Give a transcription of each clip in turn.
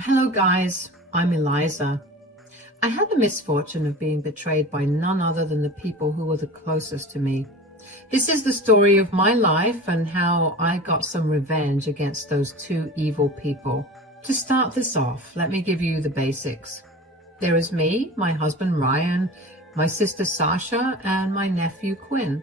Hello guys, I'm Eliza. I had the misfortune of being betrayed by none other than the people who were the closest to me. This is the story of my life and how I got some revenge against those two evil people. To start this off, let me give you the basics. There is me, my husband Ryan, my sister Sasha, and my nephew Quinn.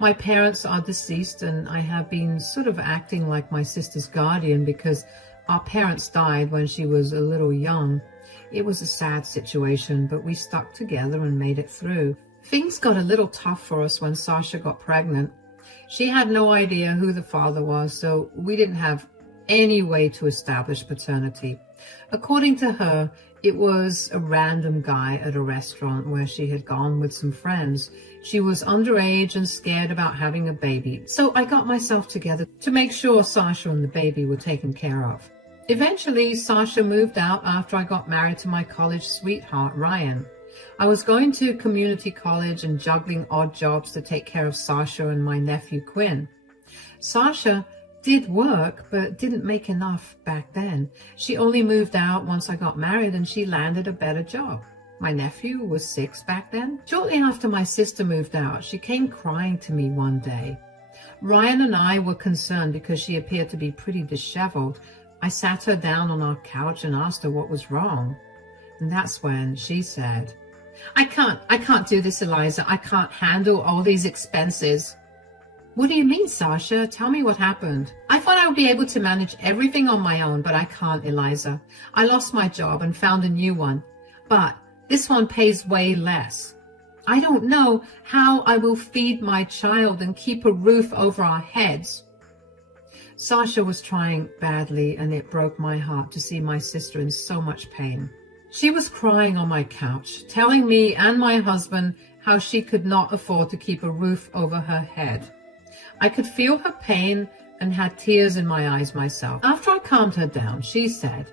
My parents are deceased and I have been sort of acting like my sister's guardian because our parents died when she was a little young. It was a sad situation, but we stuck together and made it through. Things got a little tough for us when Sasha got pregnant. She had no idea who the father was, so we didn't have any way to establish paternity. According to her, it was a random guy at a restaurant where she had gone with some friends. She was underage and scared about having a baby, so I got myself together to make sure Sasha and the baby were taken care of. Eventually, Sasha moved out after I got married to my college sweetheart, Ryan. I was going to community college and juggling odd jobs to take care of Sasha and my nephew, Quinn. Sasha did work, but didn't make enough back then. She only moved out once I got married and she landed a better job. My nephew was 6 back then. Shortly after my sister moved out, she came crying to me one day. Ryan and I were concerned because she appeared to be pretty disheveled. I sat her down on our couch and asked her what was wrong. And that's when she said, I can't do this, Eliza. I can't handle all these expenses. What do you mean, Sasha? Tell me what happened. I thought I would be able to manage everything on my own, but I can't, Eliza. I lost my job and found a new one, but this one pays way less. I don't know how I will feed my child and keep a roof over our heads. Sasha was trying badly, and it broke my heart to see my sister in so much pain. She was crying on my couch, telling me and my husband how she could not afford to keep a roof over her head. I could feel her pain and had tears in my eyes myself. After I calmed her down, she said,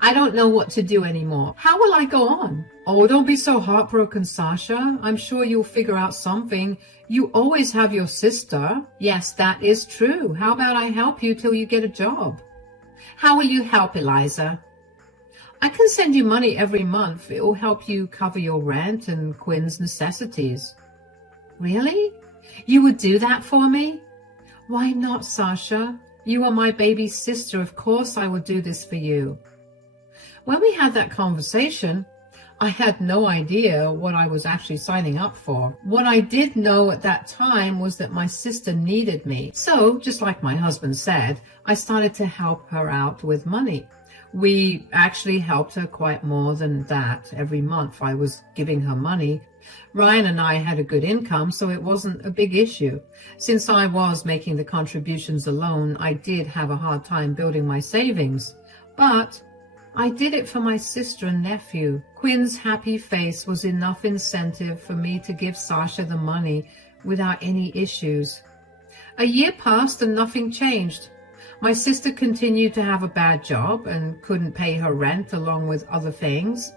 I don't know what to do anymore. How will I go on? Oh, don't be so heartbroken, Sasha. I'm sure you'll figure out something. You always have your sister. Yes, that is true. How about I help you till you get a job? How will you help, Eliza? I can send you money every month. It will help you cover your rent and Quinn's necessities. Really? You would do that for me? Why not, Sasha? You are my baby's sister. Of course I would do this for you. When we had that conversation, I had no idea what I was actually signing up for. What I did know at that time was that my sister needed me. So, just like my husband said, I started to help her out with money. We actually helped her quite more than that. Every month I was giving her money. Ryan and I had a good income, so it wasn't a big issue. Since I was making the contributions alone, I did have a hard time building my savings. But I did it for my sister and nephew. Quinn's happy face was enough incentive for me to give Sasha the money without any issues. A year passed and nothing changed. My sister continued to have a bad job and couldn't pay her rent along with other things.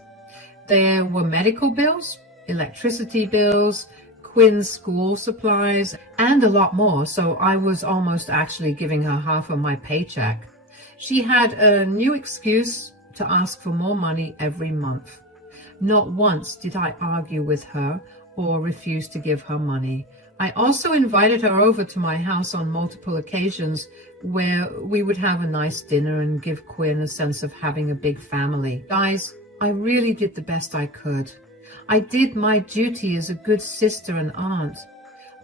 There were medical bills, electricity bills, Quinn's school supplies, and a lot more, so I was almost actually giving her half of my paycheck. She had a new excuse to ask for more money every month. Not once did I argue with her or refuse to give her money. I also invited her over to my house on multiple occasions where we would have a nice dinner and give Quinn a sense of having a big family. Guys, I really did the best I could. I did my duty as a good sister and aunt,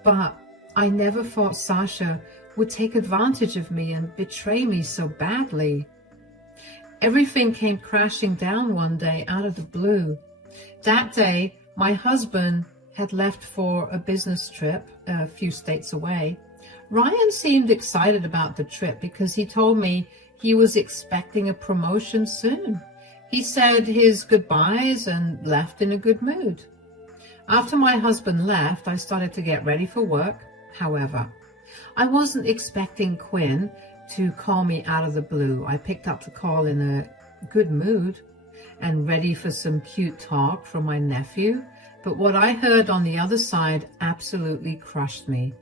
but I never thought Sasha would take advantage of me and betray me so badly. Everything came crashing down one day out of the blue. That day, my husband had left for a business trip a few states away. Ryan seemed excited about the trip because he told me he was expecting a promotion soon. He said his goodbyes and left in a good mood. After my husband left, I started to get ready for work. However, I wasn't expecting Quinn to call me out of the blue. I picked up the call in a good mood and ready for some cute talk from my nephew. But what I heard on the other side absolutely crushed me.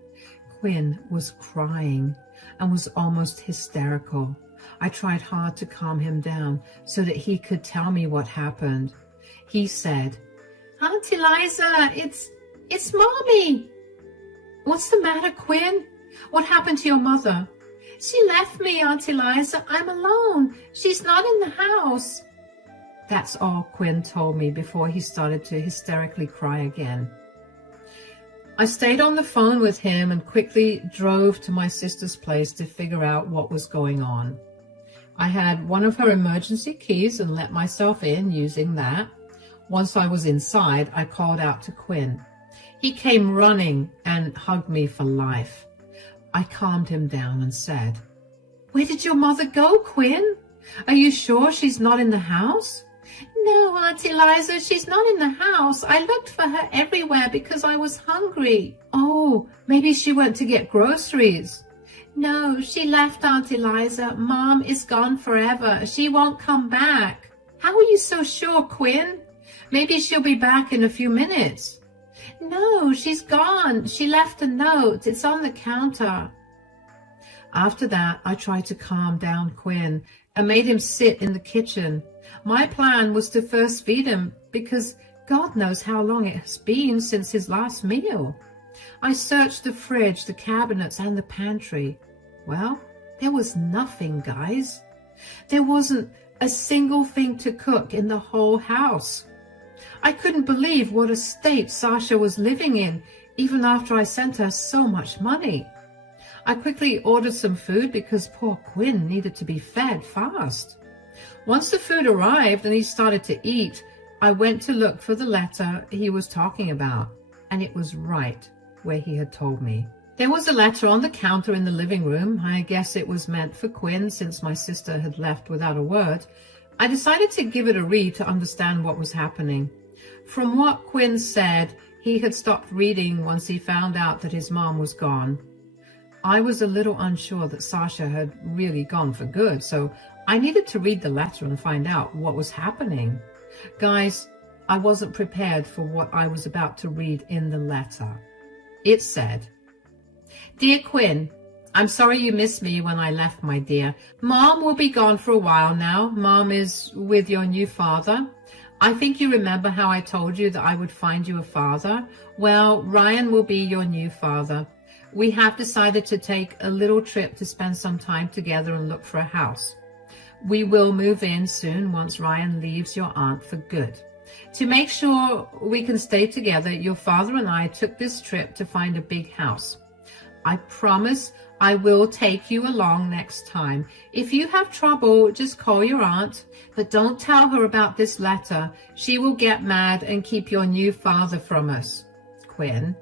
Quinn was crying and was almost hysterical. I tried hard to calm him down so that he could tell me what happened. He said, "Aunt Eliza, it's Mommy." "What's the matter, Quinn? What happened to your mother?" "She left me, Aunt Eliza. I'm alone. She's not in the house." That's all Quinn told me before he started to hysterically cry again. I stayed on the phone with him and quickly drove to my sister's place to figure out what was going on. I had one of her emergency keys and let myself in using that. Once I was inside, I called out to Quinn. He came running and hugged me for life. I calmed him down and said, "Where did your mother go, Quinn? Are you sure she's not in the house?" "No, Aunt Eliza, she's not in the house. I looked for her everywhere because I was hungry." "Oh, maybe she went to get groceries." "No, she left, Aunt Eliza. Mom is gone forever. She won't come back." "How are you so sure, Quinn? Maybe she'll be back in a few minutes." "No, she's gone. She left a note. It's on the counter." After that, I tried to calm down Quinn and made him sit in the kitchen. My plan was to first feed him because God knows how long it has been since his last meal. I searched the fridge, the cabinets, and the pantry. Well, there was nothing, guys. There wasn't a single thing to cook in the whole house. I couldn't believe what a state Sasha was living in, even after I sent her so much money. I quickly ordered some food because poor Quinn needed to be fed fast. Once the food arrived and he started to eat, I went to look for the letter he was talking about, and it was right where he had told me. There was a letter on the counter in the living room. I guess it was meant for Quinn since my sister had left without a word. I decided to give it a read to understand what was happening. From what Quinn said, he had stopped reading once he found out that his mom was gone. I was a little unsure that Sasha had really gone for good, so I needed to read the letter and find out what was happening. Guys, I wasn't prepared for what I was about to read in the letter. It said, "Dear Quinn, I'm sorry you missed me when I left, my dear. Mom will be gone for a while now. Mom is with your new father. I think you remember how I told you that I would find you a father. Well, Ryan will be your new father. We have decided to take a little trip to spend some time together and look for a house. We will move in soon once Ryan leaves your aunt for good. To make sure we can stay together, your father and I took this trip to find a big house. I promise I will take you along next time. If you have trouble, just call your aunt, but don't tell her about this letter. She will get mad and keep your new father from us. Quinn,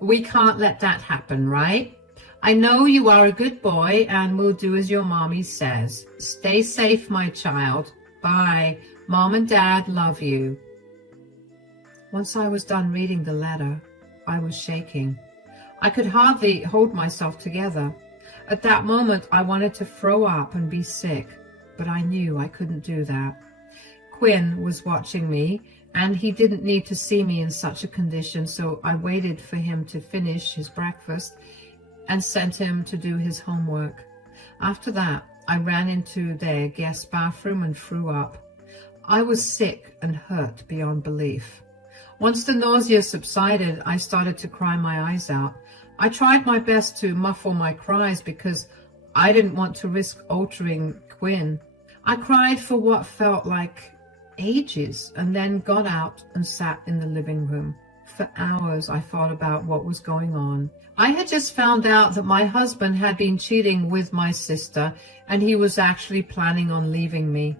we can't let that happen, right? I know you are a good boy and will do as your mommy says. Stay safe, my child. Bye. Mom and Dad love you." Once I was done reading the letter, I was shaking. I could hardly hold myself together. At that moment, I wanted to throw up and be sick, but I knew I couldn't do that. Quinn was watching me, and he didn't need to see me in such a condition, so I waited for him to finish his breakfast and sent him to do his homework. After that, I ran into their guest bathroom and threw up. I was sick and hurt beyond belief. Once the nausea subsided, I started to cry my eyes out. I tried my best to muffle my cries because I didn't want to risk altering Quinn. I cried for what felt like ages and then got out and sat in the living room. For hours, I thought about what was going on. I had just found out that my husband had been cheating with my sister, and he was actually planning on leaving me.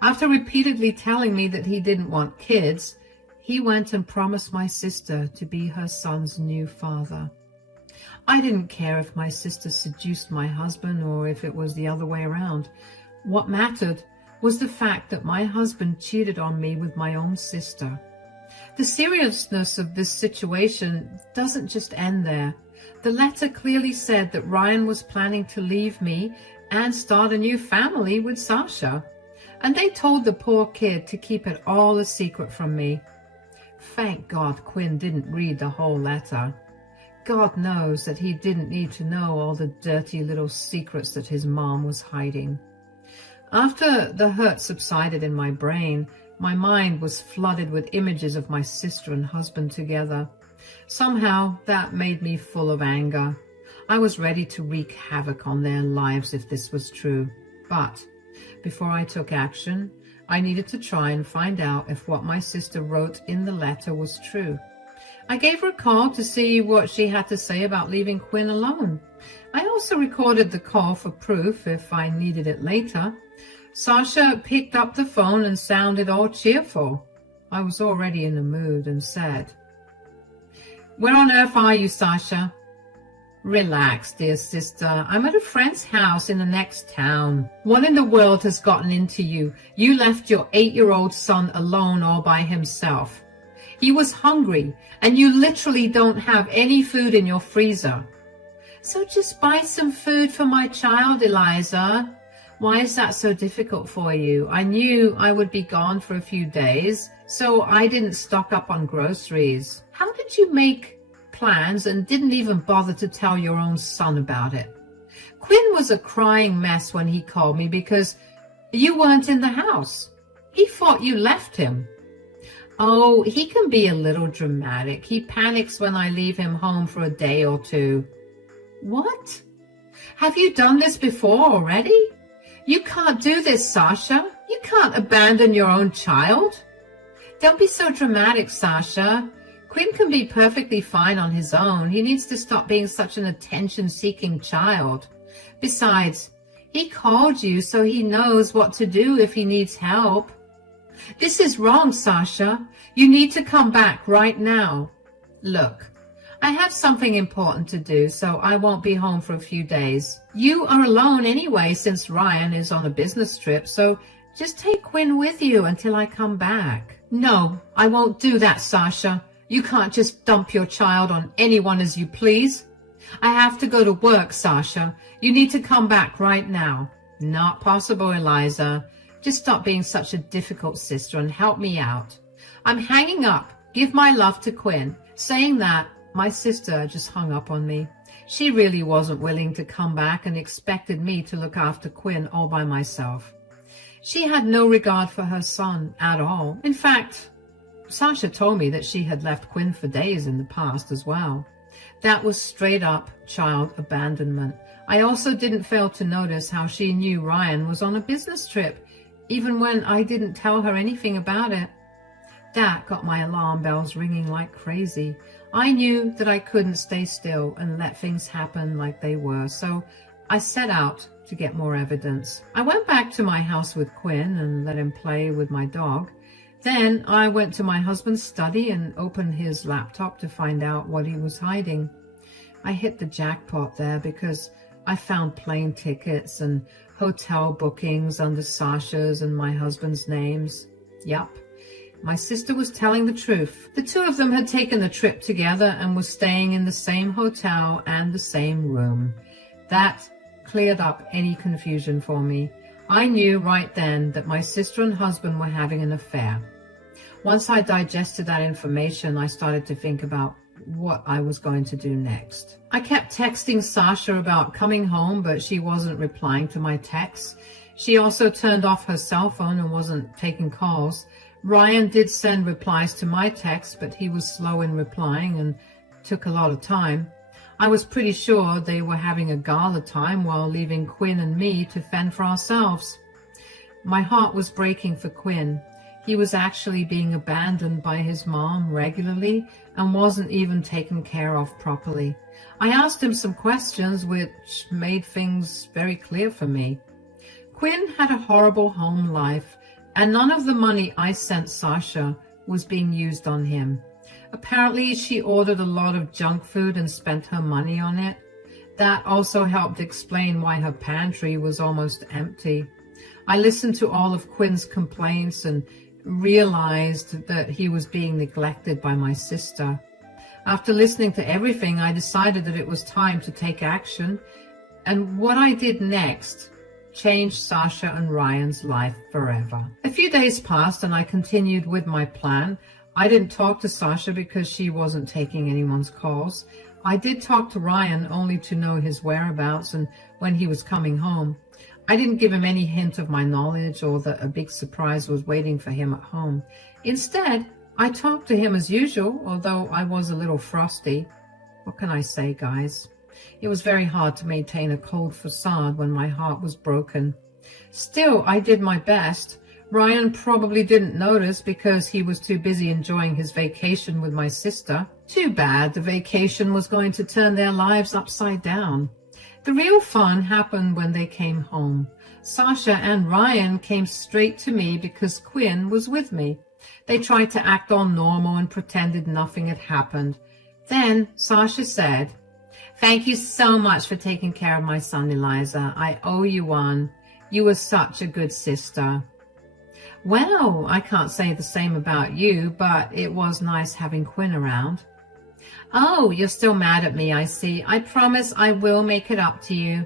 After repeatedly telling me that he didn't want kids, he went and promised my sister to be her son's new father. I didn't care if my sister seduced my husband or if it was the other way around. What mattered was the fact that my husband cheated on me with my own sister. The seriousness of this situation doesn't just end there. The letter clearly said that Ryan was planning to leave me and start a new family with Sasha. And they told the poor kid to keep it all a secret from me. Thank God Quinn didn't read the whole letter. God knows that he didn't need to know all the dirty little secrets that his mom was hiding. After the hurt subsided in my brain, my mind was flooded with images of my sister and husband together. Somehow that made me full of anger. I was ready to wreak havoc on their lives if this was true. But before I took action, I needed to try and find out if what my sister wrote in the letter was true. I gave her a call to see what she had to say about leaving Quinn alone. I also recorded the call for proof if I needed it later. Sasha picked up the phone and sounded all cheerful. I was already in the mood and said, "Where on earth are you, Sasha?" "Relax, dear sister. I'm at a friend's house in the next town. What in the world has gotten into you? You left your 8-year-old son alone all by himself. He was hungry, and you literally don't have any food in your freezer." "So just buy some food for my child, Eliza. Why is that so difficult for you? I knew I would be gone for a few days, so I didn't stock up on groceries. How did you make plans and didn't even bother to tell your own son about it? Quinn was a crying mess when he called me because you weren't in the house. He thought you left him." "Oh, he can be a little dramatic. He panics when I leave him home for a day or two." "What? Have you done this before already? You can't do this, Sasha. You can't abandon your own child." "Don't be so dramatic, Sasha. Quinn can be perfectly fine on his own. He needs to stop being such an attention-seeking child. Besides, he called you so he knows what to do if he needs help." "This is wrong, Sasha. You need to come back right now." "Look, I have something important to do, so I won't be home for a few days. You are alone anyway since Ryan is on a business trip, so just take Quinn with you until I come back." "No, I won't do that, Sasha. You can't just dump your child on anyone as you please." "I have to go to work, Sasha. You need to come back right now." "Not possible, Eliza. Just stop being such a difficult sister and help me out. I'm hanging up. Give my love to Quinn." Saying that, my sister just hung up on me. She really wasn't willing to come back and expected me to look after Quinn all by myself. She had no regard for her son at all. In fact, Sasha told me that she had left Quinn for days in the past as well. That was straight up child abandonment. I also didn't fail to notice how she knew Ryan was on a business trip, even when I didn't tell her anything about it. That got my alarm bells ringing like crazy. I knew that I couldn't stay still and let things happen like they were, so I set out to get more evidence. I went back to my house with Quinn and let him play with my dog. Then I went to my husband's study and opened his laptop to find out what he was hiding. I hit the jackpot there because I found plane tickets and hotel bookings under Sasha's and my husband's names. Yup. My sister was telling the truth. The two of them had taken the trip together and were staying in the same hotel and the same room. That cleared up any confusion for me. I knew right then that my sister and husband were having an affair. Once I digested that information, I started to think about what I was going to do next. I kept texting Sasha about coming home, but she wasn't replying to my texts. She also turned off her cell phone and wasn't taking calls. Ryan did send replies to my texts, but he was slow in replying and took a lot of time. I was pretty sure they were having a gala time while leaving Quinn and me to fend for ourselves. My heart was breaking for Quinn. He was actually being abandoned by his mom regularly and wasn't even taken care of properly. I asked him some questions which made things very clear for me. Quinn had a horrible home life, and none of the money I sent Sasha was being used on him. Apparently, she ordered a lot of junk food and spent her money on it. That also helped explain why her pantry was almost empty. I listened to all of Quinn's complaints and realized that he was being neglected by my sister. After listening to everything, I decided that it was time to take action, and what I did next changed Sasha and Ryan's life forever. A few days passed and I continued with my plan. I didn't talk to Sasha because she wasn't taking anyone's calls. I did talk to Ryan only to know his whereabouts and when he was coming home. I didn't give him any hint of my knowledge or that a big surprise was waiting for him at home. Instead, I talked to him as usual, although I was a little frosty. What can I say, guys? It was very hard to maintain a cold facade when my heart was broken. Still, I did my best. Ryan probably didn't notice because he was too busy enjoying his vacation with my sister. Too bad, the vacation was going to turn their lives upside down. The real fun happened when they came home. Sasha and Ryan came straight to me because Quinn was with me. They tried to act all normal and pretended nothing had happened. Then Sasha said, "Thank you so much for taking care of my son, Eliza. I owe you one. You were such a good sister." Well, I can't say the same about you, but it was nice having Quinn around. "Oh, you're still mad at me, I see. I promise I will make it up to you."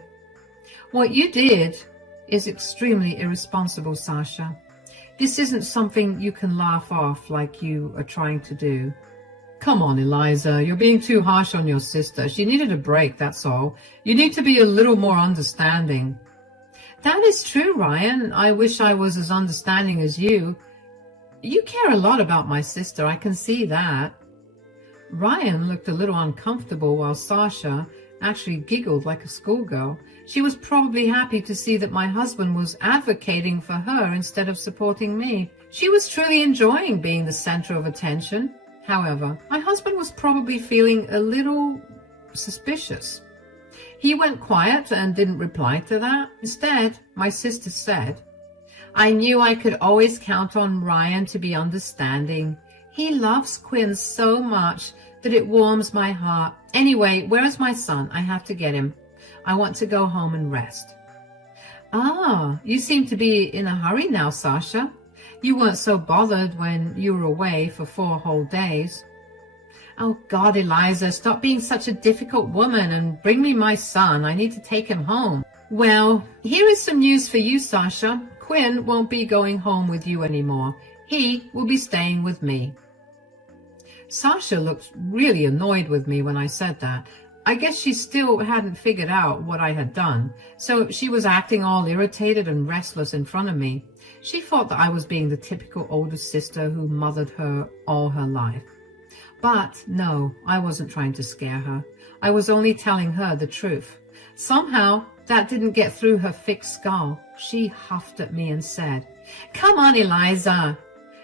What you did is extremely irresponsible, Sasha. This isn't something you can laugh off like you are trying to do. Come on, Eliza, you're being too harsh on your sister. She needed a break, that's all. You need to be a little more understanding. That is true, Ryan. I wish I was as understanding as you. You care a lot about my sister, I can see that. Ryan looked a little uncomfortable while Sasha actually giggled like a schoolgirl. She was probably happy to see that my husband was advocating for her instead of supporting me. She was truly enjoying being the center of attention. However, my husband was probably feeling a little suspicious. He went quiet and didn't reply to that. Instead, my sister said, "I knew I could always count on Ryan to be understanding. He loves Quinn so much that it warms my heart. Anyway, where is my son? I have to get him. I want to go home and rest." "Ah, you seem to be in a hurry now, Sasha. You weren't so bothered when you were away for 4 whole days." "Oh God, Eliza, stop being such a difficult woman and bring me my son. I need to take him home." "Well, here is some news for you, Sasha. Quinn won't be going home with you anymore. He will be staying with me." Sasha looked really annoyed with me when I said that. I guess she still hadn't figured out what I had done, so she was acting all irritated and restless in front of me. She thought that I was being the typical older sister who mothered her all her life. But no, I wasn't trying to scare her. I was only telling her the truth. Somehow, that didn't get through her thick skull. She huffed at me and said, "Come on, Eliza.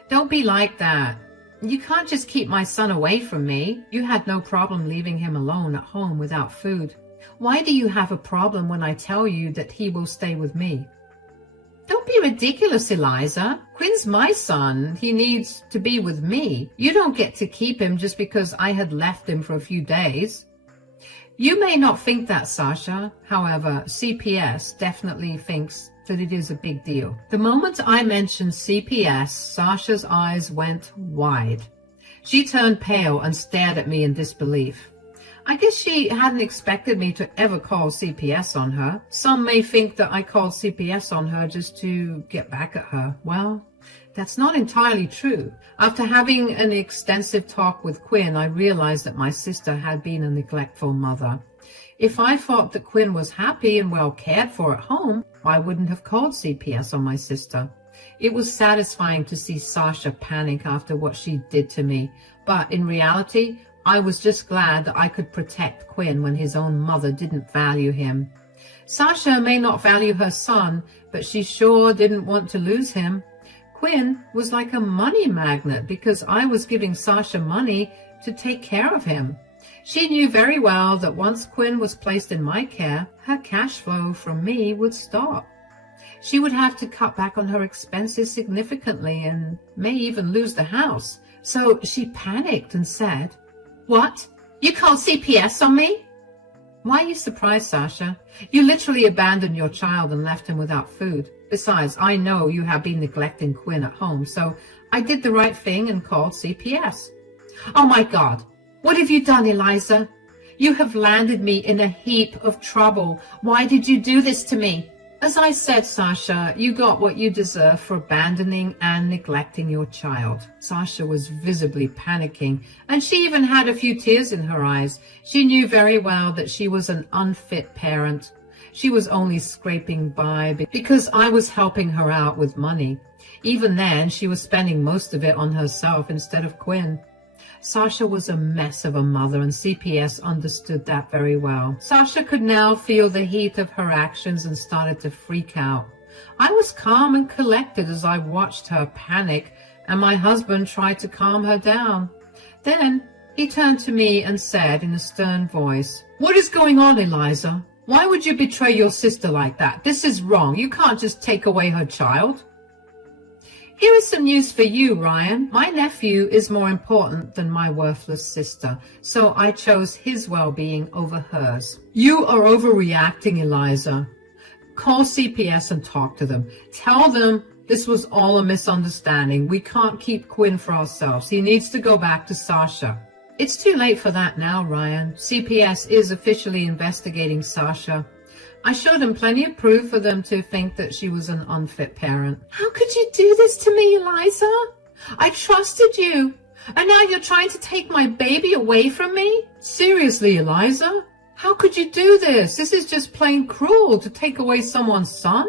Don't be like that. You can't just keep my son away from me. You had no problem leaving him alone at home without food. Why do you have a problem when I tell you that he will stay with me?" "Don't be ridiculous, Eliza. Quinn's my son. He needs to be with me. You don't get to keep him just because I had left him for a few days." You may not think that, Sasha. However, CPS definitely thinks that it is a big deal. The moment I mentioned CPS, Sasha's eyes went wide. She turned pale and stared at me in disbelief. I guess she hadn't expected me to ever call CPS on her. Some may think that I called CPS on her just to get back at her. Well, that's not entirely true. After having an extensive talk with Quinn, I realized that my sister had been a neglectful mother. If I thought that Quinn was happy and well cared for at home, I wouldn't have called CPS on my sister. It was satisfying to see Sasha panic after what she did to me, but in reality, I was just glad that I could protect Quinn when his own mother didn't value him. Sasha may not value her son, but she sure didn't want to lose him. Quinn was like a money magnet because I was giving Sasha money to take care of him. She knew very well that once Quinn was placed in my care, her cash flow from me would stop. She would have to cut back on her expenses significantly and may even lose the house. So she panicked and said, "What? You called CPS on me?" "Why are you surprised, Sasha? You literally abandoned your child and left him without food. Besides, I know you have been neglecting Quinn at home, so I did the right thing and called CPS. "Oh my God! What have you done, Eliza? You have landed me in a heap of trouble. Why did you do this to me?" As I said, Sasha, you got what you deserve for abandoning and neglecting your child. Sasha was visibly panicking, and she even had a few tears in her eyes. She knew very well that she was an unfit parent. She was only scraping by because I was helping her out with money. Even then, she was spending most of it on herself instead of Quinn. Sasha was a mess of a mother, and CPS understood that very well. Sasha could now feel the heat of her actions and started to freak out. I was calm and collected as I watched her panic, and my husband tried to calm her down. Then he turned to me and said in a stern voice, "What is going on, Eliza? Why would you betray your sister like that? This is wrong. You can't just take away her child." Here is some news for you, Ryan. My nephew is more important than my worthless sister, so I chose his well-being over hers. You are overreacting, Eliza. Call CPS and talk to them. Tell them this was all a misunderstanding. We can't keep Quinn for ourselves. He needs to go back to Sasha. It's too late for that now, Ryan. CPS is officially investigating Sasha. I showed them plenty of proof for them to think that she was an unfit parent. How could you do this to me, Eliza? I trusted you, and now you're trying to take my baby away from me? Seriously, Eliza? How could you do this? This is just plain cruel to take away someone's son.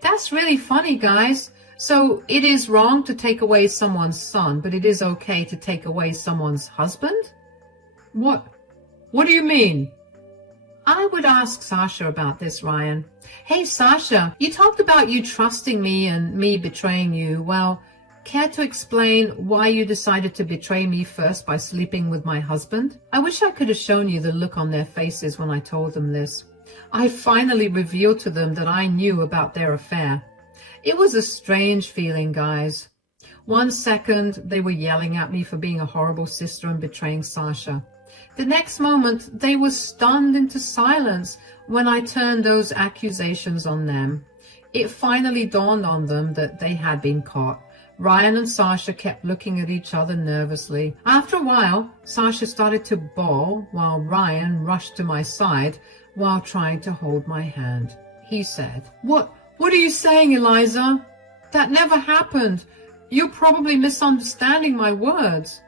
That's really funny, guys. So it is wrong to take away someone's son, but it is okay to take away someone's husband? What do you mean? I would ask Sasha about this, Ryan. Hey, Sasha, you talked about you trusting me and me betraying you. Well, care to explain why you decided to betray me first by sleeping with my husband? I wish I could have shown you the look on their faces when I told them this. I finally revealed to them that I knew about their affair. It was a strange feeling, guys. 1 second, they were yelling at me for being a horrible sister and betraying Sasha. The next moment, they were stunned into silence when I turned those accusations on them. It finally dawned on them that they had been caught. Ryan and Sasha kept looking at each other nervously. After a while, Sasha started to bawl while Ryan rushed to my side while trying to hold my hand. He said, What are you saying, Eliza? That never happened. You're probably misunderstanding my words.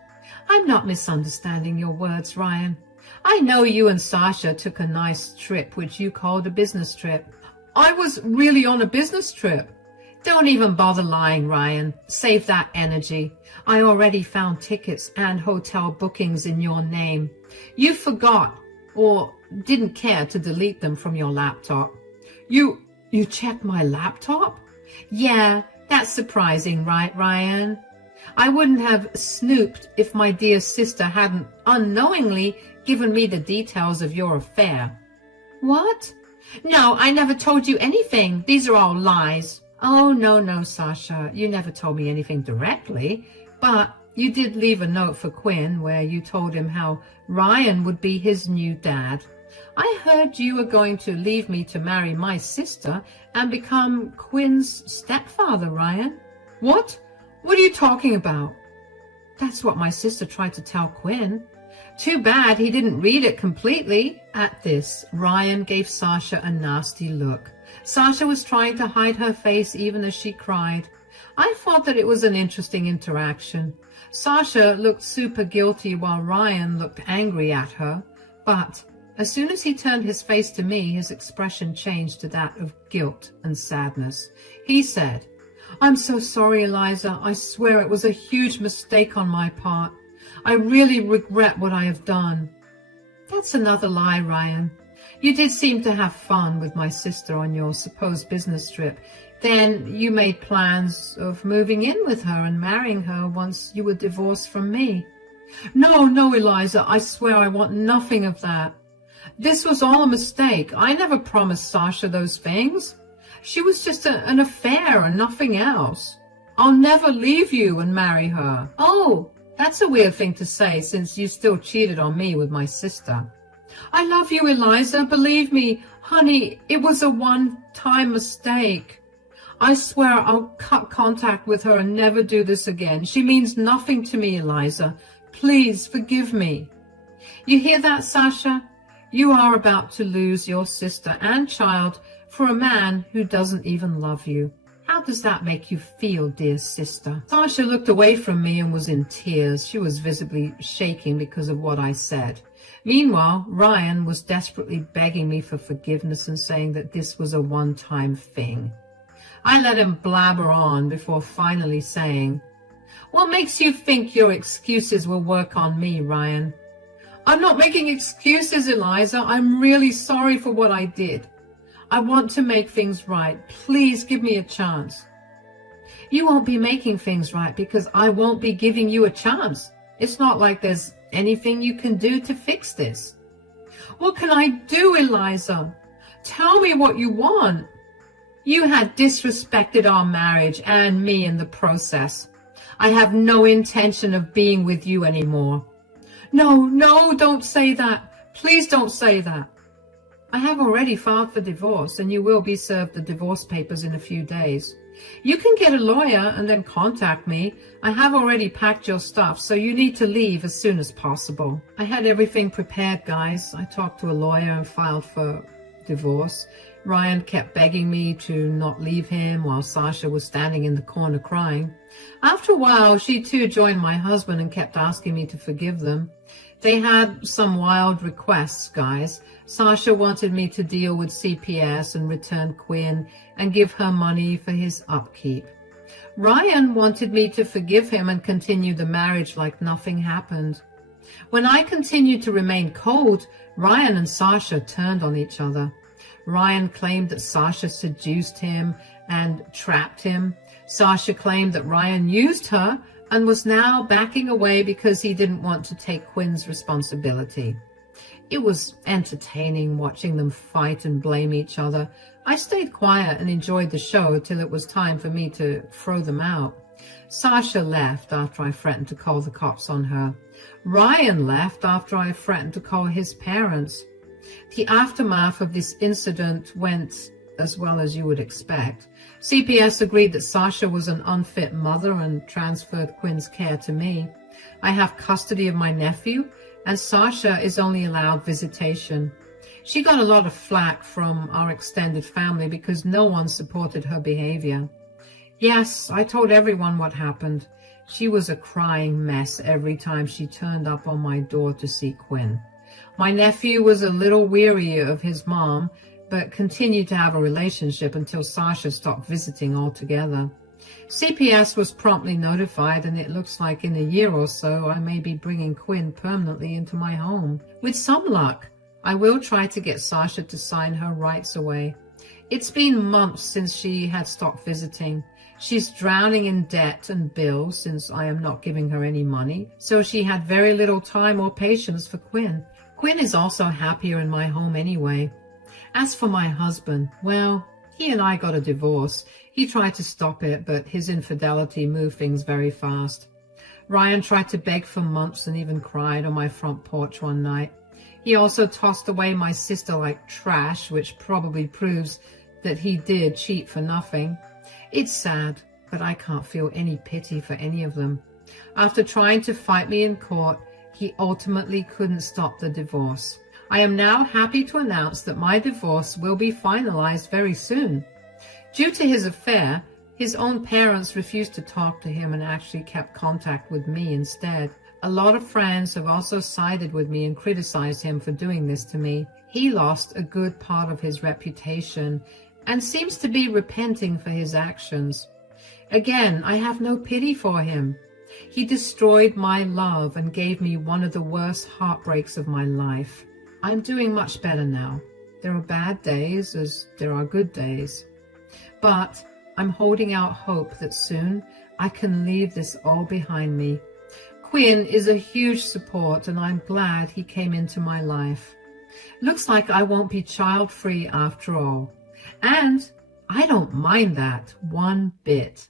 I'm not misunderstanding your words, Ryan. I know you and Sasha took a nice trip, which you called a business trip. I was really on a business trip. Don't even bother lying, Ryan. Save that energy. I already found tickets and hotel bookings in your name. You forgot or didn't care to delete them from your laptop. You checked my laptop? Yeah, that's surprising, right, Ryan? I wouldn't have snooped if my dear sister hadn't unknowingly given me the details of your affair. What? No, I never told you anything. These are all lies. Oh, no, Sasha. You never told me anything directly, but you did leave a note for Quinn where you told him how Ryan would be his new dad. I heard you were going to leave me to marry my sister and become Quinn's stepfather, Ryan. What? What are you talking about? That's what my sister tried to tell Quinn. Too bad he didn't read it completely. At this, Ryan gave Sasha a nasty look. Sasha was trying to hide her face even as she cried. I thought that it was an interesting interaction. Sasha looked super guilty while Ryan looked angry at her. But as soon as he turned his face to me, his expression changed to that of guilt and sadness. He said, I'm so sorry, Eliza. I swear it was a huge mistake on my part. I really regret what I have done. That's another lie, Ryan. You did seem to have fun with my sister on your supposed business trip. Then you made plans of moving in with her and marrying her once you were divorced from me. No, Eliza, I swear I want nothing of that. This was all a mistake. I never promised Sasha those things. She was just an affair and nothing else. I'll never leave you and marry her. Oh, that's a weird thing to say since you still cheated on me with my sister. I love you, Eliza. Believe me, honey, it was a one-time mistake. I swear I'll cut contact with her and never do this again. She means nothing to me, Eliza. Please forgive me. You hear that, Sasha? You are about to lose your sister and child for a man who doesn't even love you. How does that make you feel, dear sister? Sasha looked away from me and was in tears. She was visibly shaking because of what I said. Meanwhile, Ryan was desperately begging me for forgiveness and saying that this was a one-time thing. I let him blabber on before finally saying, "What makes you think your excuses will work on me, Ryan?" "I'm not making excuses, Eliza. I'm really sorry for what I did. I want to make things right. Please give me a chance." "You won't be making things right because I won't be giving you a chance. It's not like there's anything you can do to fix this." "What can I do, Eliza? Tell me what you want." "You had disrespected our marriage and me in the process. I have no intention of being with you anymore." No, don't say that. Please don't say that." "I have already filed for divorce and you will be served the divorce papers in a few days. You can get a lawyer and then contact me. I have already packed your stuff, so you need to leave as soon as possible." I had everything prepared, guys. I talked to a lawyer and filed for divorce. Ryan kept begging me to not leave him while Sasha was standing in the corner crying. After a while, she too joined my husband and kept asking me to forgive them. They had some wild requests, guys. Sasha wanted me to deal with CPS and return Quinn and give her money for his upkeep. Ryan wanted me to forgive him and continue the marriage like nothing happened. When I continued to remain cold, Ryan and Sasha turned on each other. Ryan claimed that Sasha seduced him and trapped him. Sasha claimed that Ryan used her and was now backing away because he didn't want to take Quinn's responsibility. It was entertaining watching them fight and blame each other. I stayed quiet and enjoyed the show till it was time for me to throw them out. Sasha left after I threatened to call the cops on her. Ryan left after I threatened to call his parents. The aftermath of this incident went as well as you would expect. CPS agreed that Sasha was an unfit mother and transferred Quinn's care to me. I have custody of my nephew, and Sasha is only allowed visitation. She got a lot of flack from our extended family because no one supported her behavior. Yes, I told everyone what happened. She was a crying mess every time she turned up on my door to see Quinn. My nephew was a little weary of his mom, but continued to have a relationship until Sasha stopped visiting altogether. CPS was promptly notified, and it looks like in a year or so I may be bringing Quinn permanently into my home. With some luck, I will try to get Sasha to sign her rights away. It's been months since she had stopped visiting. She's drowning in debt and bills since I am not giving her any money, so she had very little time or patience for Quinn. Quinn is also happier in my home anyway. As for my husband, well, he and I got a divorce. He tried to stop it, but his infidelity moved things very fast. Ryan tried to beg for months and even cried on my front porch one night. He also tossed away my sister like trash, which probably proves that he did cheat for nothing. It's sad, but I can't feel any pity for any of them. After trying to fight me in court, he ultimately couldn't stop the divorce. I am now happy to announce that my divorce will be finalized very soon. Due to his affair, his own parents refused to talk to him and actually kept contact with me instead. A lot of friends have also sided with me and criticized him for doing this to me. He lost a good part of his reputation and seems to be repenting for his actions. Again, I have no pity for him. He destroyed my love and gave me one of the worst heartbreaks of my life. I'm doing much better now. There are bad days as there are good days. But I'm holding out hope that soon I can leave this all behind me. Quinn is a huge support, and I'm glad he came into my life. Looks like I won't be child-free after all. And I don't mind that one bit.